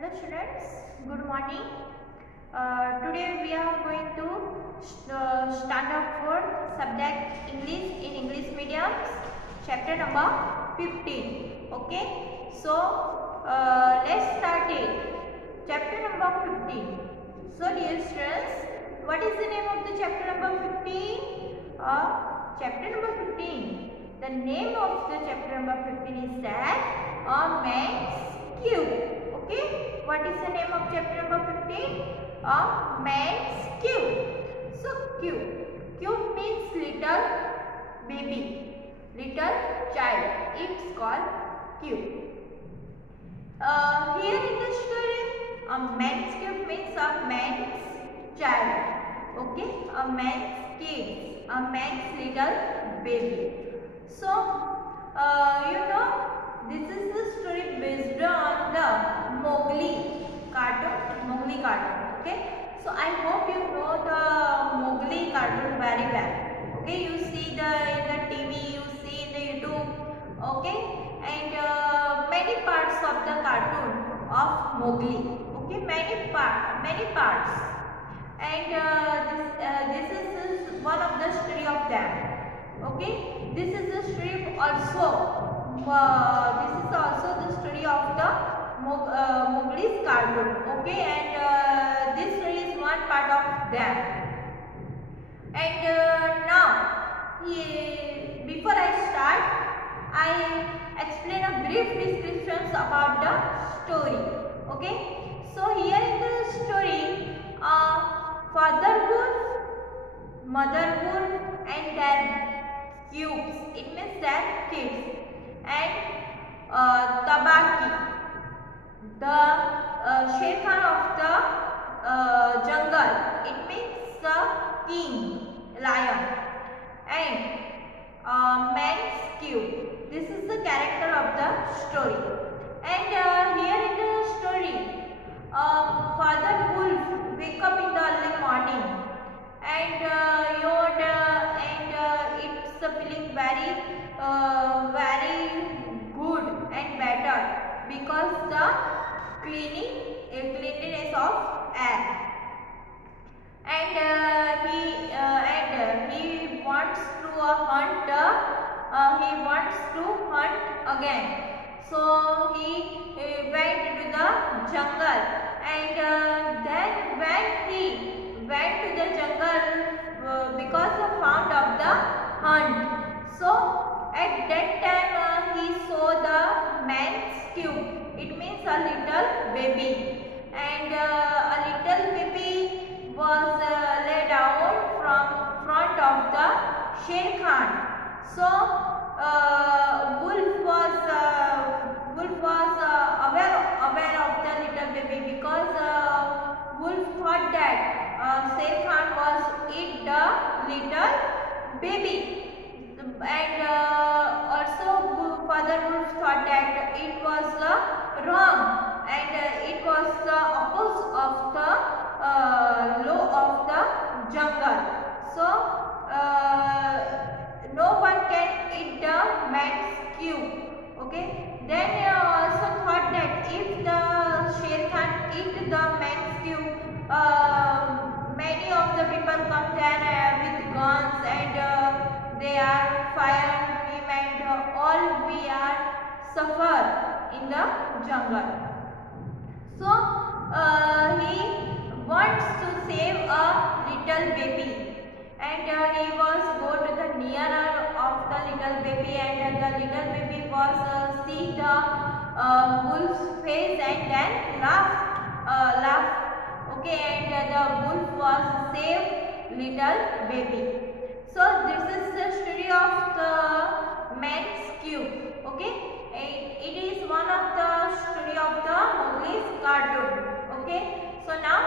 Hello students, good morning. Today we are going to start up for subject English in English mediums, chapter number 15. Okay, so let's start it. Chapter number 15. So dear students, what is the name of the chapter number 15? Chapter number 15. The name of the chapter number 15 is that A Man's Cube. Okay, what is the name of chapter number 15? A Man's Cube. So cube means little baby, little child. It's called cube. Here in the story, a man's cube means a man's child. Okay, a man's kid, a man's little baby. So this is the story based on the Mowgli cartoon. Okay, so I hope you know the Mowgli cartoon very well. Okay, you see in the TV, you see in the YouTube. Okay, and many parts of the cartoon of Mowgli. Okay, many parts, and this is one of the story of them. Okay, this is the story also. This is also the story of the Mowgli's cartoon. Okay, and this story is one part of them. And now, before I start, I explain a brief descriptions about the story. Okay, so here in the story, father wolf, mother wolf, and their cubes. It means their kids. And Tabaqi, the Sher Khan of the jungle. It means the king, lion. And man's cube. This is the character of the story. And here in the story, father wolf wake up in the early morning and yawned, and it's feeling very good and better because the cleanliness of air. And he wants to hunt. He wants to hunt again. So he went to the jungle, and then when he went to the jungle because of found of the hunt. So at that time he saw the man's cube. It means a little baby, and a little baby was laid down from front of the Sher Khan. So wolf was aware of the little baby because wolf thought that Sher Khan was eat the little baby. And also father wolf thought that it was wrong, and it was the opposite of the law of the jungle. So no one can eat the man's cube. Okay, then he also thought that if the Sher Khan eat the man's cube, many of the people come there with guns, and they are fire him, and all we are suffer in the jungle. So he wants to save a little baby, and he was go to the nearer of the little baby, and the little baby was see the wolf's face and then laugh. Okay, and the wolf was save little baby. So this is the story of the man's cube. Okay, it is one of the story of the Mowgli's cartoon. Okay, so now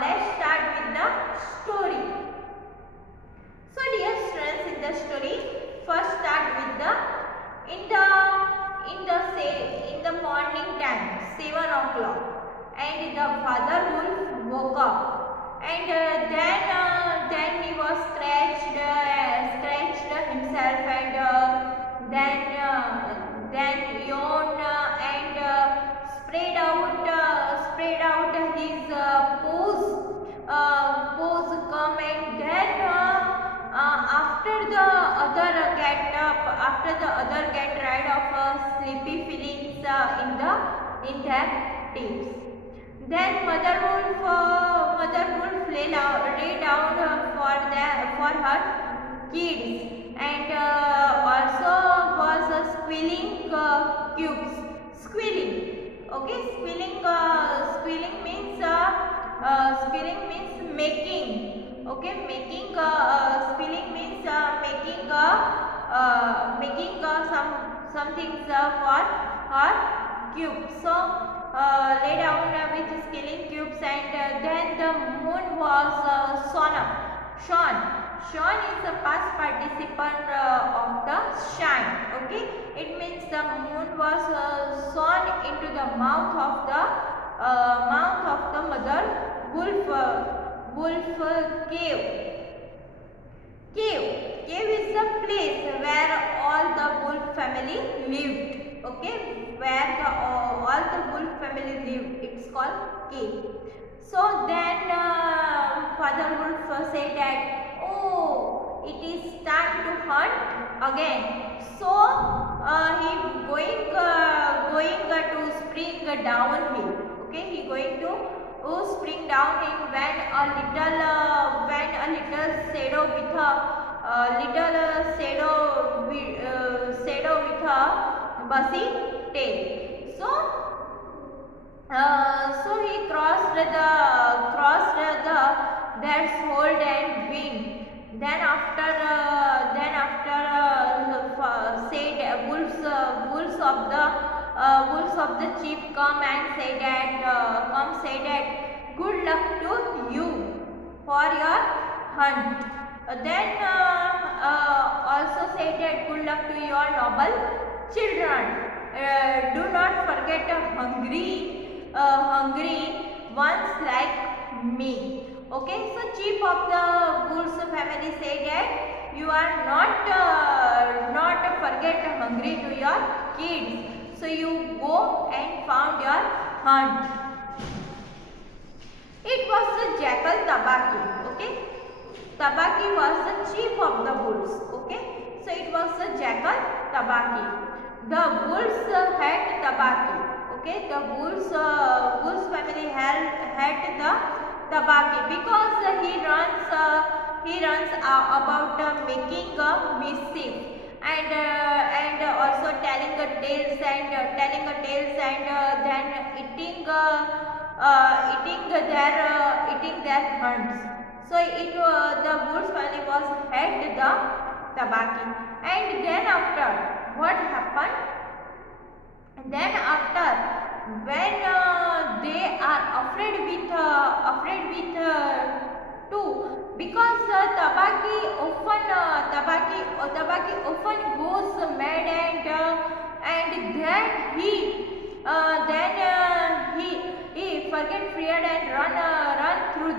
let's start with the story. So dear students, in the story, first start with the in the morning time, 7 o'clock, and the father wolf woke up, and then he was scratched himself, and then yawned and spread out after the other get rid of sleepy feelings in their teeth. Then Mother Wolf lay down for her kids, and also was squealing cubes. Squealing. Okay, squealing means making. Okay, squealing means making some things for her cube. So lay down with squealing cubes, and then the moon was shone. Shone is the past participle of the shine. Okay, it means the moon was shone into the mouth of the mother wolf cave. Cave is the place where all the wolf family lived. Okay, where all the wolf family lived. It's called cave. So then Father Wolf said that, oh, it is time to hunt again. So he going to spring downhill. Okay, he going to spring downhill when a little shadow with a bushy tail. So he crossed the threshold and win. Then after said wolves of the chief come and say that good luck to you for your hunt. Then also say that good luck to your noble children. Do not forget hungry ones like me. Okay, so chief of the wolves family say that you are not forget hungry to your kids. So you go and found your hunt. It was the jackal Tabaqui. Okay, Tabaqui was the chief of the wolves. Okay, so it was the jackal Tabaqui. The wolves had Tabaqui. Okay, the wolves family had the Tabaqui because he runs about making a mischief and also telling tales and then eating their hunts. So the wolves family had the Tabaqui, and then after what happened? Then after when they are afraid with two, because Tabaqui often goes mad and then he forget fear and run through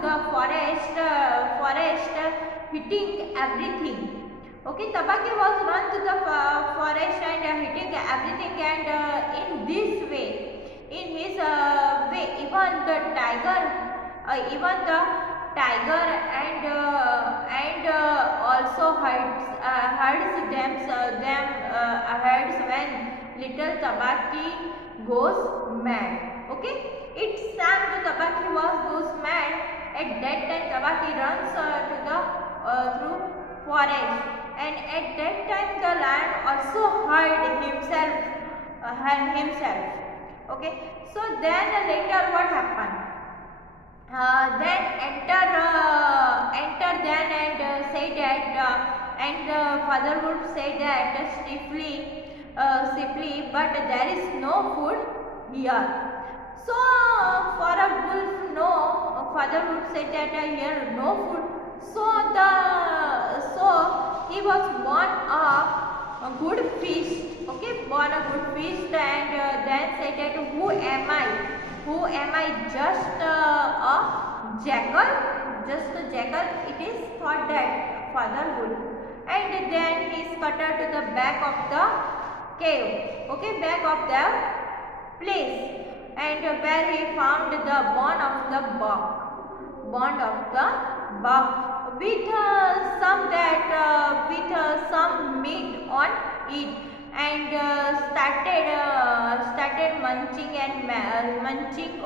the forest hitting everything. Okay, Tabaqui was run to the forest and hitting everything, and in this way, even the tiger and also herds when little Tabaqui goes mad. Okay, it's time the Tabaqui goes mad. At that time, Tabaqui runs through forest, and at that time the lion also hurt himself. Okay, so then later what happened? Then enter then and say that and Father Wolf say that simply, but there is no food here. So for a wolf, no. Father Wolf said that here no food. So he was born a good feast. Okay, born a good feast, and then said that who am I? Who am I? Just a jackal? Just a jackal? It is thought that Father Wolf. And then he scattered to the back of the cave. Okay, back of the place, and where he found the bone of the buck. with some meat on it, and started munching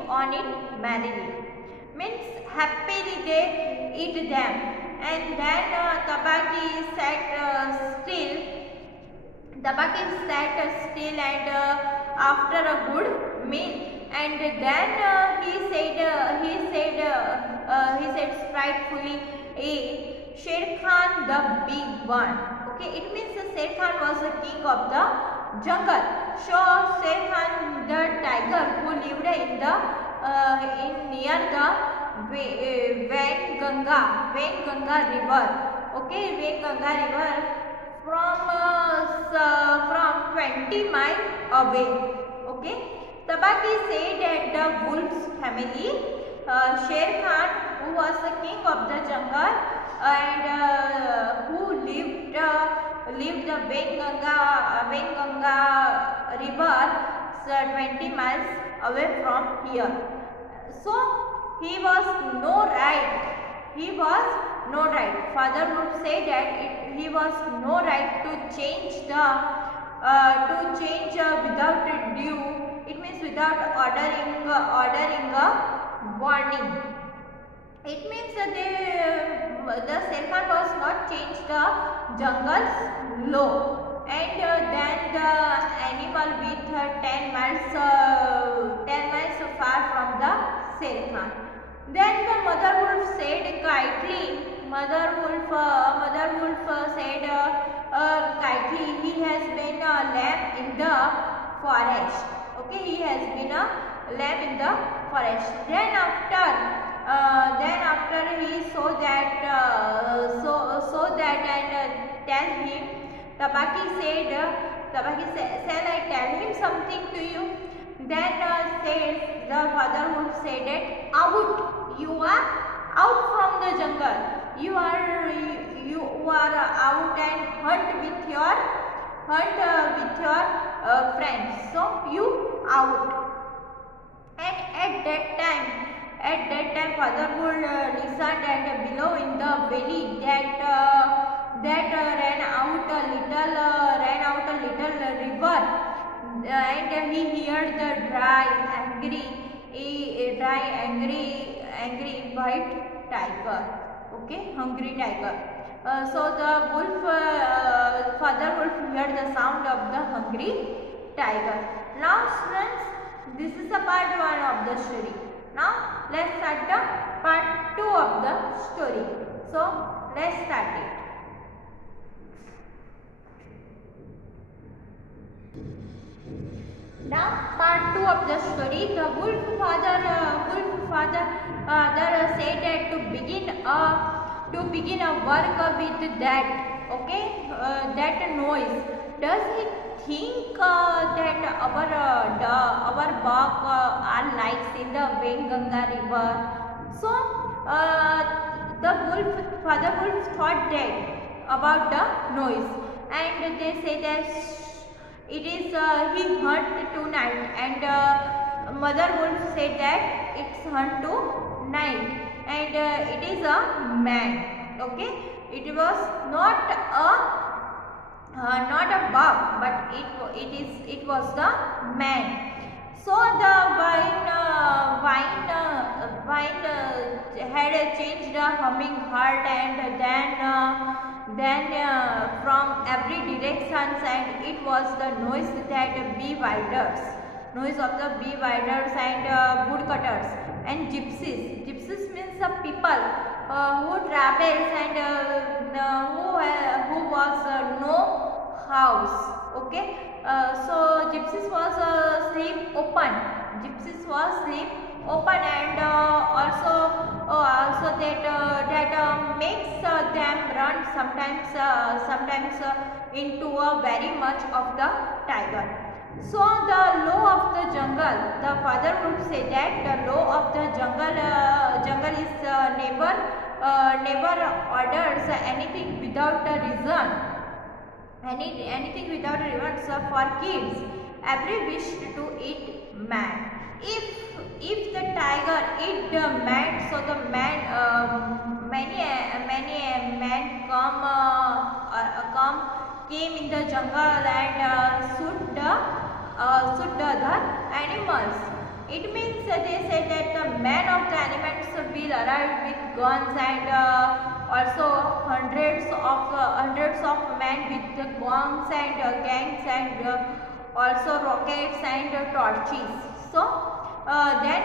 on it merrily. Means happily they eat them, and then Tabaki sat still. Tabaki sat still and after a good meal, and then he said spitefully, "Hey, Sher Khan the big one." Okay, it means Sher Khan was the king of the jungle. So Sher Khan the tiger who lived in the in near the Wainganga river. Okay, Wainganga river from 20 miles away. Okay, Tabaki said that the wolf's family, Sher Khan, who was the king of the jungle and who lived the Wainganga river, 20 miles away from here. So he was no right. Father would say that he was no right to change without due. It means without ordering a warning. It means that the Sher Khan was not changed the jungle's law, and then the animal with 10 miles far from the Sher Khan. Then the mother wolf said quietly. Mother wolf said quietly, "He has been a lamb in the forest." Okay, he has been a lamb in the forest. Then after he saw that and tell him, Tabaki said, "Shall I tell him something to you?" Then the father wolf said that, "Out! You are out from the jungle. You are out and hunt with your friends. So you out." And at that time, father would listen, and below in the valley that ran out a little river, and he heard the angry white tiger. Okay, hungry tiger. So the father wolf heard the sound of the hungry tiger. Now students, this is the part 1 of the story. Now let's start the part 2 of the story. So let's start it. Now part 2 of the story. The wolf father said that to begin a work with that, okay, that noise. Does he think that our bark are like in the Wainganga river? So the father wolf thought that about the noise, and they say that it is he hunt tonight, and mother wolf said that it's hunt to night, and it is a man. Okay, it was not a buck, but it was the man. So the wine had changed the humming heart, and then from every direction, and it was the noise of the bee widers and woodcutters and gypsies. Gypsies means the people who travels and who was no house. Okay, so gypsies was sleep open. And also that makes them run sometimes into a very much of the tiger. So the law of the jungle, the father would say that the law of the jungle is never orders anything without a reason. Anything without a reason. So for kids, every wish to eat man. If the tiger eat the man, so the many men came in the jungle and shoot the other animals. It means they said that the men of the animals will arrive with guns and also hundreds of men with the guns and gangs and also rockets and torches. So then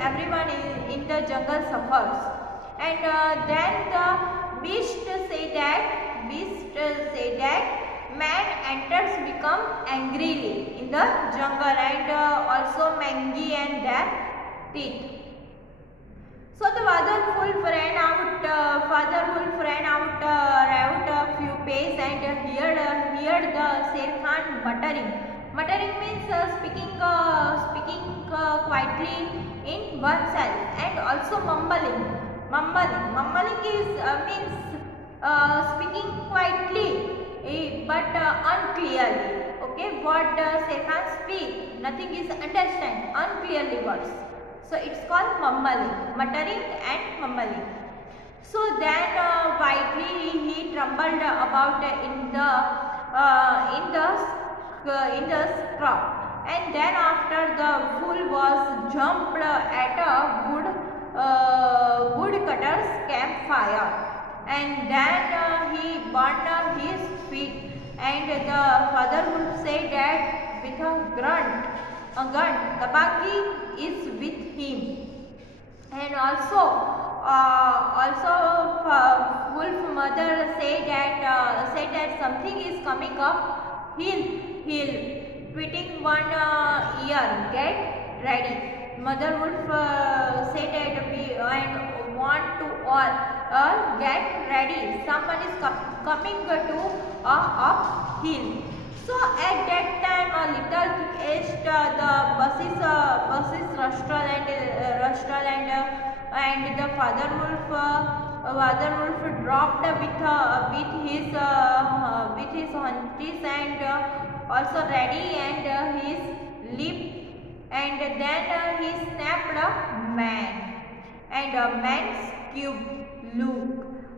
everyone in the jungle suffers, and then the beast say that man enters become angrily in the jungle and also mangy and their teeth. So the father wolf ran out a few paces and heard the Sher Khan muttering. Muttering means speaking quietly in oneself, and also mumbling. Mumbling is means speaking quietly but unclearly. Okay, what Sher Khan speak, nothing is understand, unclearly words. So it's called muttering and mumbling. So then quietly he trembled about in the scrub, and then after the fool was jumped at a wood cutter's campfire, and then he burned his feet, and the father would say that with a gun, Tabaki is with him. And also wolf mother said that something is coming up hill, tweeting one ear, get ready. Mother wolf said that we and want to all get ready, someone is coming to uphill. So at that time a little thickest the buses rustled and the father wolf dropped with his hunches and also ready and his lip, and then he snapped a man and a man's cube look.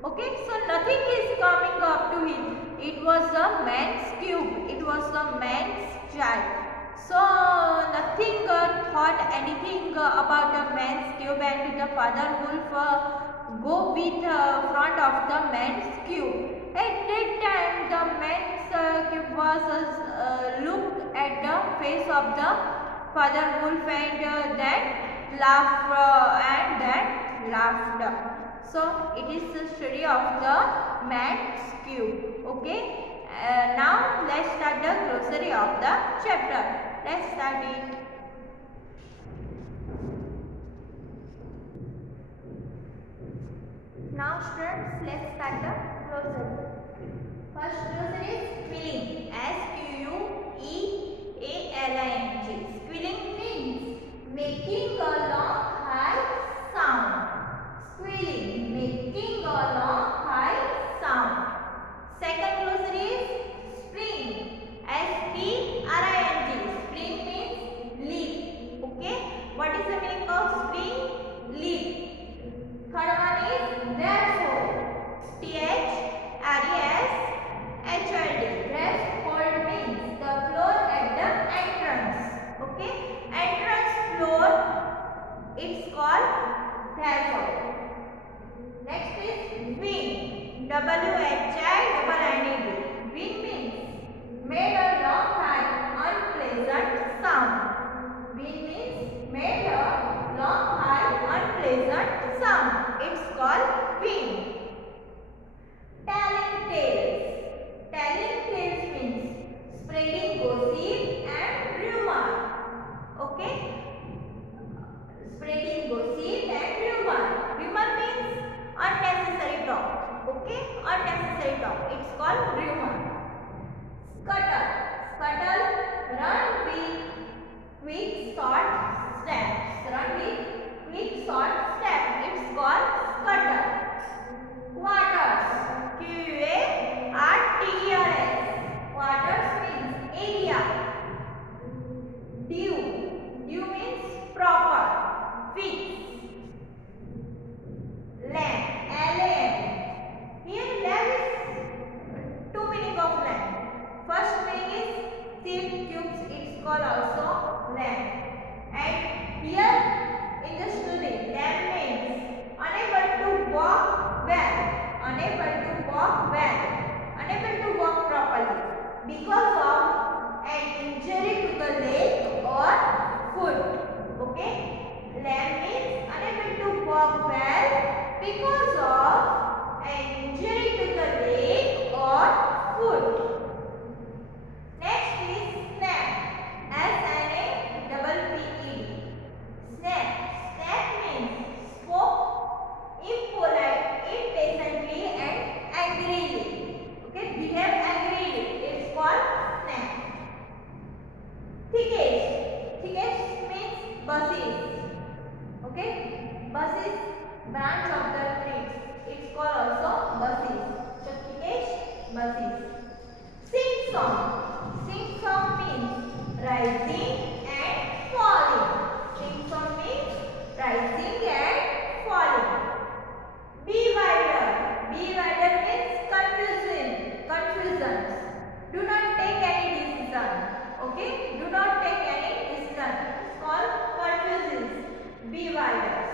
Okay, so nothing is coming up to him. It was a man's cube. It was a man's child. So nothing thought anything about the man's cube, and the father wolf go with front of the man's cube. At that time, the man's cube was looked at the face of the father wolf and then laughed. So it is the story of the man's cube. Okay. Now let's start the glossary of the chapter. Let's start it. Now students, let's start the glossary. First glossary is squealing. S-Q-U-E-A-L-I-N-G. Squealing means making a long high sound. Squealing, making a long high sound. Second glossary is spring. S-P-R-I-N-G. Spring means leaf. Okay. What is the meaning of spring? Leaf. Third one is therefore. T-H-R-E-S-H-O-L-D. called also lamb. And here in the spelling, lamb means unable to walk well, unable to walk well, unable to walk properly because of an injury to the leg or foot. Okay, lamb means unable to walk well because of an injury to the leg or foot. Next is snap. S-N-A-P-P-E-D. Snap. Snap means spoke impolite, impatiently and angrily. Okay, behave angrily. It's called snap. Thickest. Thickest means buses. Okay, buses, branch of the trees. It's called also buses. So thickest, buses. Sing song. Sing song means rising and falling. Sing song means rising and falling. Bewilder. Bewilder means confusions. Do not take any decision. Okay? Do not take any decision. It's called confusions. Bewilder.